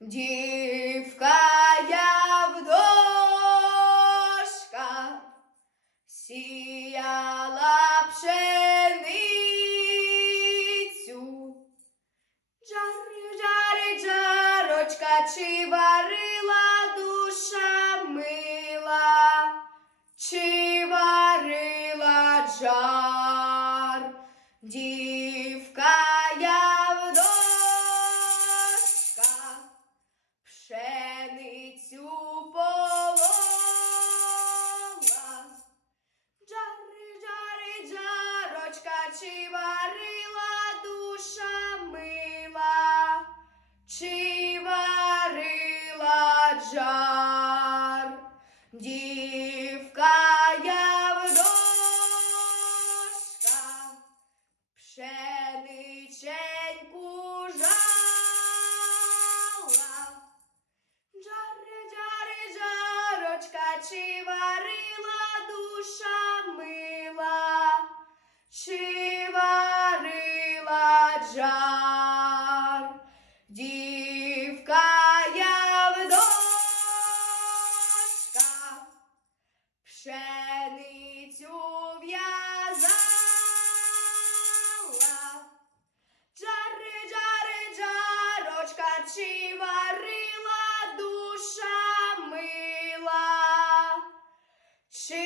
Дівка я в дошках сіяла пшеницю. Жари, жари, жарочка, чи варила душа мила, чи варила жар, дівка чи варила душа мила, чи варила жар, дівка я в дошках пшениченьку жала. Жари, жари, жарочка, чи варила жар. Дівка я пшеницю в'язала, джари, джари, джарочка, чи варила душа мила. Чи